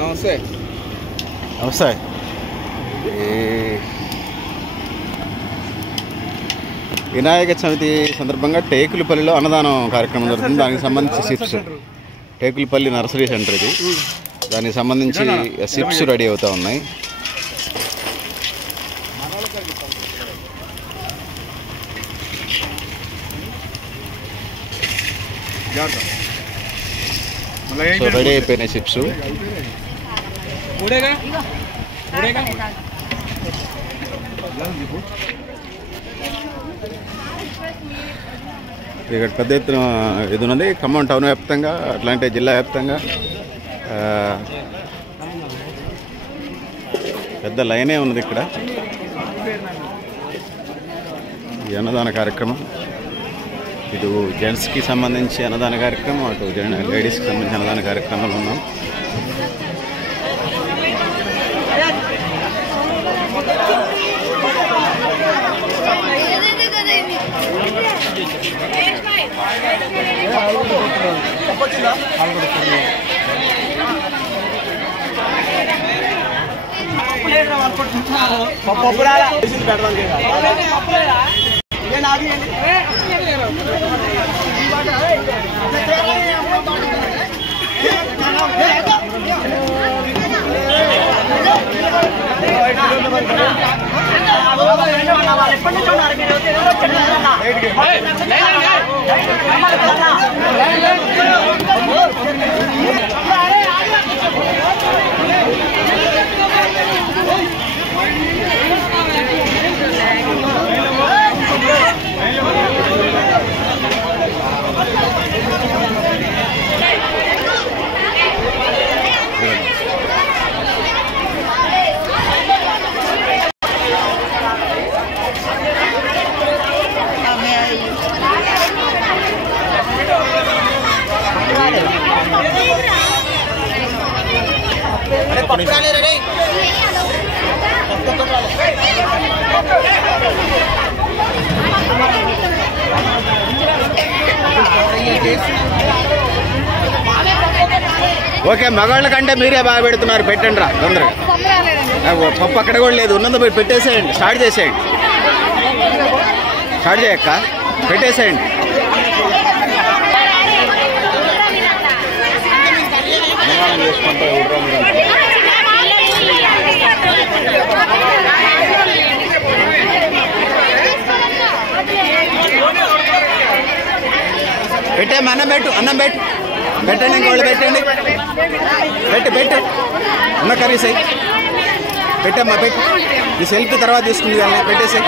నమస్తే. నమస్తే. వినాయక చవితి సందర్భంగా టేకులపల్లిలో అన్నదానం కార్యక్రమం జరుగుతుంది. దానికి సంబంధించి సిప్స్, టేకులపల్లి నర్సరీ సెంటర్ ఇది, దానికి సంబంధించి సిప్స్ రెడీ అవుతూ ఉన్నాయి. సో రెడీ అయిపోయినాయి సిప్స్. ఇక్కడ పెద్ద ఎత్తున ఇది ఉన్నది. ఖమ్మం టౌన్ వ్యాప్తంగా, అట్లాంటి జిల్లా వ్యాప్తంగా పెద్ద లైనే ఉన్నది ఇక్కడ. ఈ అన్నదాన కార్యక్రమం, ఇటు జెంట్స్కి సంబంధించి అన్నదాన కార్యక్రమం, అటు లేడీస్కి సంబంధించి అన్నదాన కార్యక్రమాలు ఉన్నాం. ఓకే, మగాళ్ళ కంటే మీరే బాగా పెడుతున్నారు. పెట్టండి రా తొందరగా. పప్పు అక్కడ కూడా లేదు, ఉన్నది పోయి పెట్టేసేయండి. స్టార్ట్ చేసేయండి. స్టార్ట్ చేయక్క, పెట్టేసేయండి. పెట్టే అన్నం పెట్టు, అన్నం పెట్టు, పెట్టండి. ఇంకోళ్ళు పెట్టండి. పెట్టు ఉన్న కర్రీస్ అయ్యి పెట్టమ్మా, పెట్టు. ఈ సెల్ఫీ తర్వాత తీసుకుంది కానీ పెట్టేసాయి.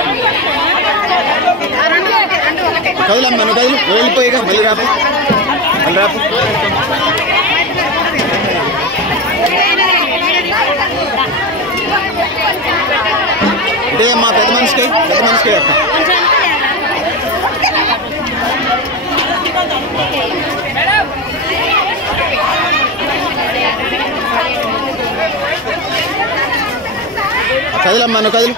కదులమ్మా, నువ్వు కదులు, వెళ్ళిపోయిగా మళ్ళీ రాపు, మళ్ళీ రాపు. ఇదే అమ్మా, పెద్ద మనిషికి అక్క. కదులమ్మా, నువ్వు కదులు.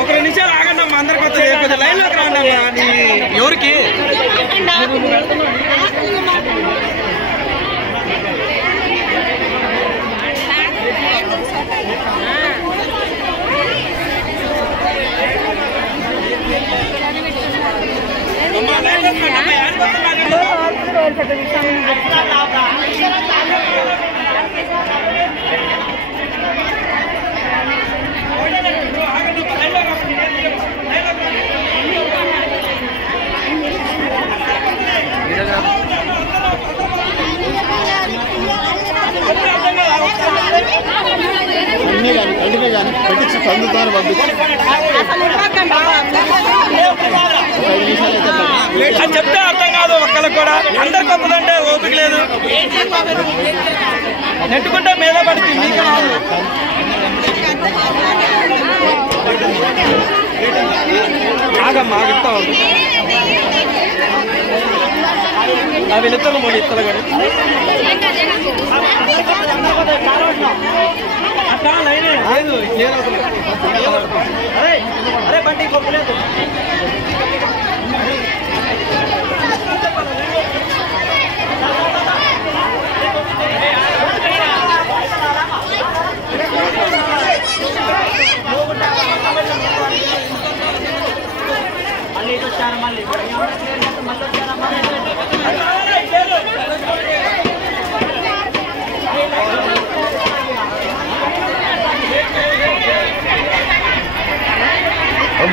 ఒక 2 నిమిషాలు ఆగండి అమ్మా, అందరికి వచ్చి లైన్లోకి రాండి అమ్మా. ఎవరికి అది చెప్తే అర్థం కాదు ఒక్కళ్ళకి కూడా. అందరికి వస్తుందంటే ఓపిక లేదు, నెట్టుకుంటే మీద పడుతుంది. మీకు రాదు. ఆగమ్మా ఆగిస్తా ఉంది. అవి నిత్తలు 3 ఇత్తలు కానీ అట్లా లైనే లేదు. అరే బండి కొప్పలేదు.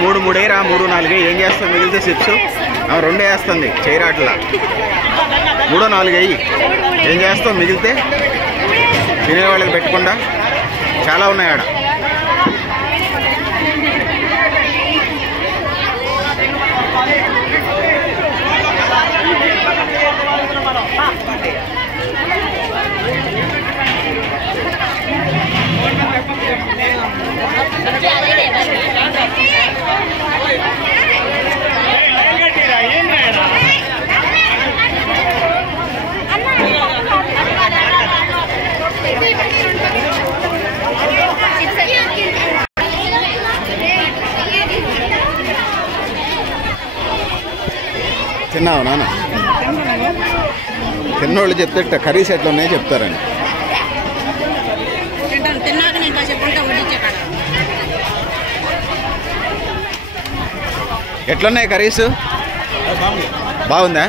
మూడు మూడేరా 3 4 ఏం చేస్తాం మిగిలితే చిప్స్ 2 వేస్తుంది చేయరాట్లా 3 4 అయ్యి ఏం చేస్తాం మిగిలితే తినేవాళ్ళకి పెట్టకుండా చాలా ఉన్నాయి ఆడ. తిన్నావు నాన్న? తిన్నోళ్ళు చెప్తే కర్రీస్ ఎట్లా ఉన్నాయో చెప్తారని. ఎట్లున్నాయి కర్రీస్? బాగుందా?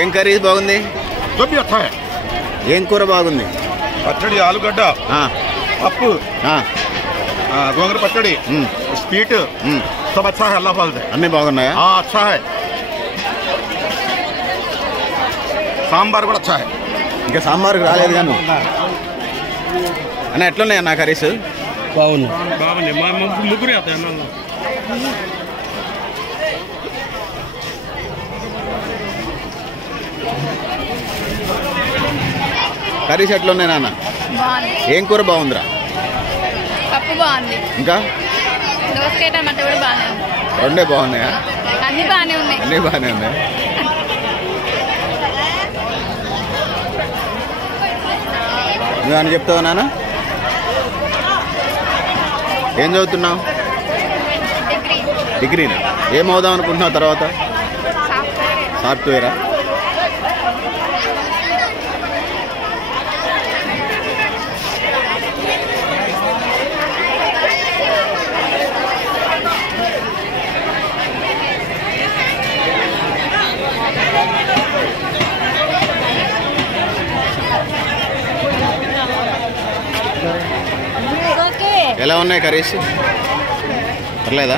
ఏం కర్రీస్ బాగుంది? ఏం కూర బాగుంది? పచ్చడి, ఆలుగడ్డ, పప్పు, గోంగూర పచ్చడి, స్వీట్, सब अच्छा है, अल्लाह फल से అన్నీ బాగున్నాయా? हाँ अच्छा है, సాంబార్ కూడా अच्छा है. ఇంకా సాంబార్కి రాలేదు కానీ అన్న ఎట్లున్నాయి అన్న కర్రీస్? బాగుంది. ముగ్గురు కర్రీస్ ఎట్లున్నాయి నాన్న? ఏం కూర బాగుందిరా? పప్పు బాగుంది. ఇంకా దోసకాయ టమాటా కూడా బాగానే ఉంది. 2 బాగున్నాయా? అన్ని బాగానే ఉన్నాయి. అన్నీ బాగానే ఉన్నాయి. నువ్వేమన్నా చెప్తావా నాన్న? ఏం చదువుతున్నావు? డిగ్రీనా? ఏం అవుదాం అనుకుంటున్నావు తర్వాత? సాఫ్ట్వేరా? ఎలా ఉన్నాయి కర్రీస్? పర్లేదా?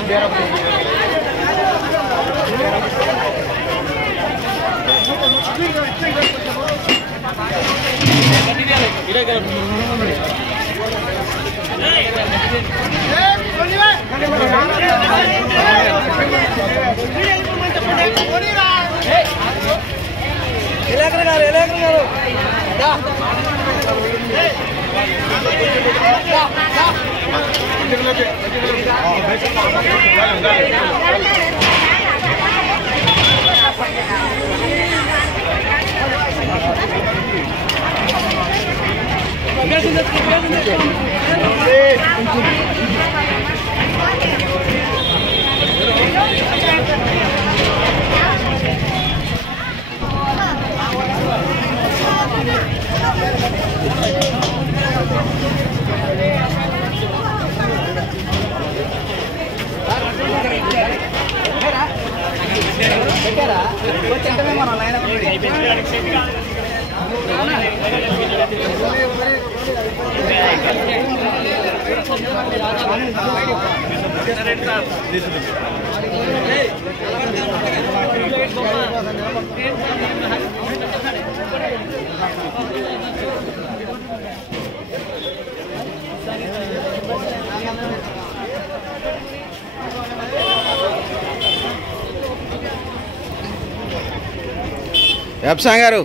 వ్యవసాయ గారు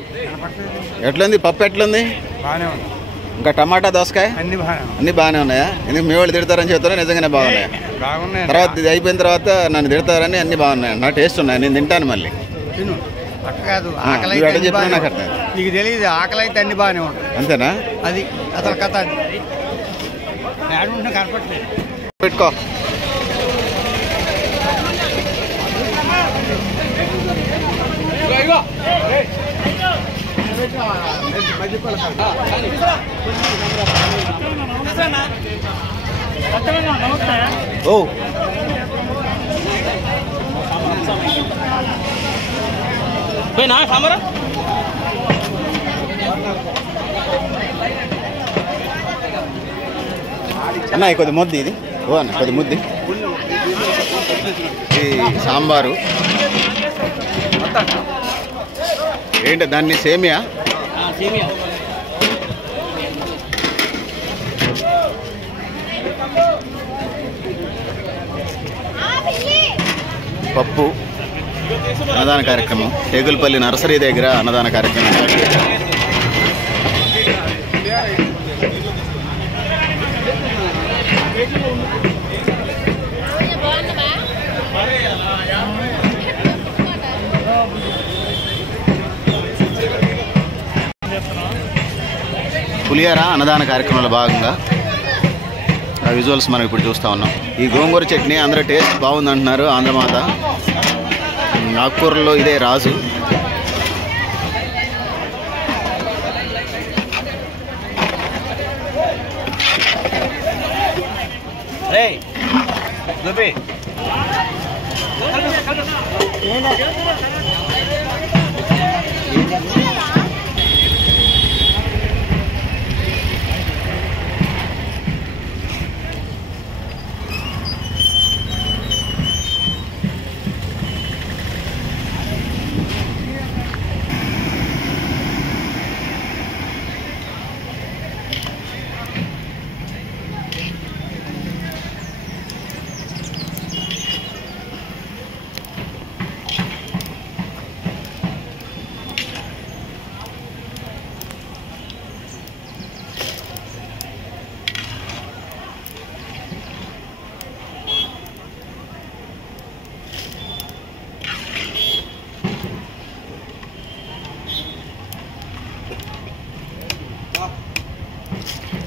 ఎట్లుంది పప్పు ఎట్లుంది? బాగానే ఉంది. ఇంకా టమాటా దోసకాయ అన్నీ బాగానే ఉన్నాయా? ఎందుకు మీ వాళ్ళు తిడతారని చెప్తారా నిజంగానే బాగున్నాయా? బాగున్నాయి. తర్వాత ఇది అయిపోయిన తర్వాత నన్ను తిడతారని అన్నీ బాగున్నాయి. నా టేస్ట్ ఉన్నాయి, నేను తింటాను మళ్ళీ. తిను అట్ట కాదు, ఆకలి నువ్వు ఎట్లా అయితే చెప్పినా అన్ని నాకు బాగానే అర్థం. నీకు తెలియదు, ఆకలి అయితే అన్ని బాగానే ఉంటాయి. అంతేనా? అది అసలు కథ. అది కనపట్లేదు. పెట్టుకో. ఓ పోయినా సమరా అన్న కొద్ది ముద్ది ఇది. ఓ అన్న కొద్ది ముద్ది. ఈ సాంబారు ఏంటి దాన్ని సేమియా? పప్పు అన్నదాన కార్యక్రమం టేగులపల్లి నర్సరీ దగ్గర అన్నదాన కార్యక్రమం. పులిహార అన్నదాన కార్యక్రమంలో భాగంగా ఆ విజువల్స్ మనం ఇప్పుడు చూస్తూ ఉన్నాం. ఈ గోంగూర చట్నీ అందరూ టేస్ట్ బాగుంది అంటున్నారు. ఆంధ్రమాత ఆకుకూరల్లో ఇదే రాజు.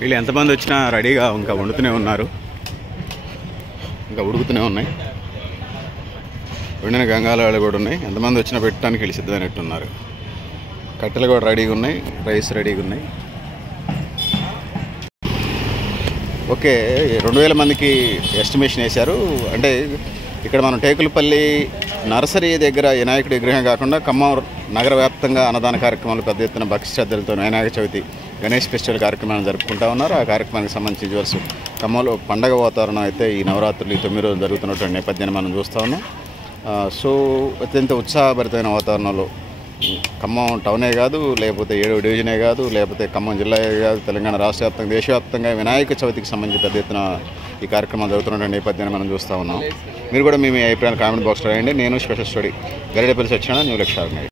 వీళ్ళు ఎంతమంది వచ్చినా రెడీగా ఇంకా వండుతూనే ఉన్నారు, ఇంకా ఉడుకుతూనే ఉన్నాయి. వండిన గంగాలాలు కూడా ఉన్నాయి. ఎంతమంది వచ్చినా పెట్టడానికి వీళ్ళు సిద్ధమైనట్టున్నారు. కట్టెలు కూడా రెడీగా ఉన్నాయి, రైస్ రెడీగా ఉన్నాయి. ఓకే, 2000 మందికి ఎస్టిమేషన్ వేశారు. అంటే ఇక్కడ మనం టేకులపల్లి నర్సరీ దగ్గర వినాయకుడి విగ్రహం కాకుండా ఖమ్మం నగర వ్యాప్తంగా అన్నదాన కార్యక్రమాలు పెద్ద ఎత్తున భక్తి శ్రద్ధలతో వినాయక చవితి గణేష్ ఫెస్టివల్ కార్యక్రమాన్ని జరుపుకుంటూ ఉన్నారు. ఆ కార్యక్రమానికి సంబంధించి విజువల్స్ ఖమ్మంలో పండగ వాతావరణం అయితే ఈ నవరాత్రులు 9 రోజులు జరుగుతున్నటువంటి నేపథ్యాన్ని మనం చూస్తూ ఉన్నాం. సో అత్యంత ఉత్సాహభరితమైన వాతావరణంలో ఖమ్మం టౌనే కాదు, లేకపోతే 7వ డివిజనే కాదు, లేకపోతే ఖమ్మం జిల్లా కాదు, తెలంగాణ రాష్ట్ర వ్యాప్తంగా దేశవ్యాప్తంగా వినాయక చవితికి సంబంధించి పెద్ద ఎత్తున ఈ కార్యక్రమాలు జరుగుతున్న నేపథ్యాన్ని మనం చూస్తూ ఉన్నాం. మీరు కూడా మీ అభిప్రాయాలు కామెంట్ బాక్స్లో రాయండి. నేను special story Garidepalli Satyanarayana, new లక్ష్యాలు.